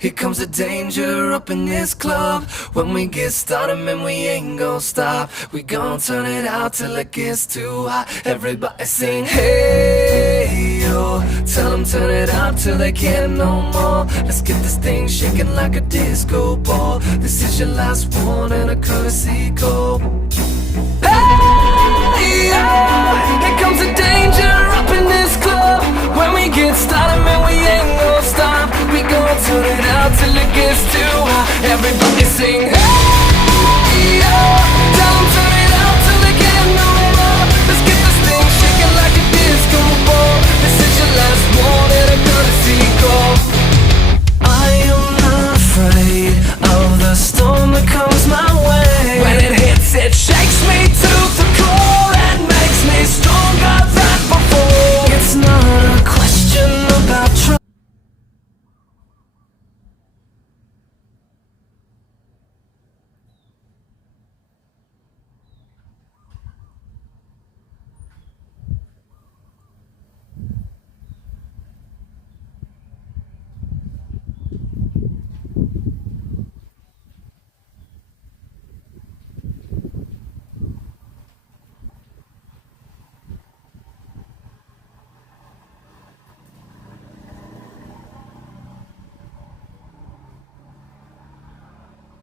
Here comes the danger up in this club. When we get started, man, we ain't gon' stop. We gon' turn it out till it gets too hot. Everybody sing, hey, yo. Tell them turn it up till they can't no more. Let's get this thing shaking like a disco ball. This is your last one and a courtesy call. Hey, yo. Here comes the danger up in this club. When we get started, man, we ain't gon' stop. We gon' turn it out till it gets too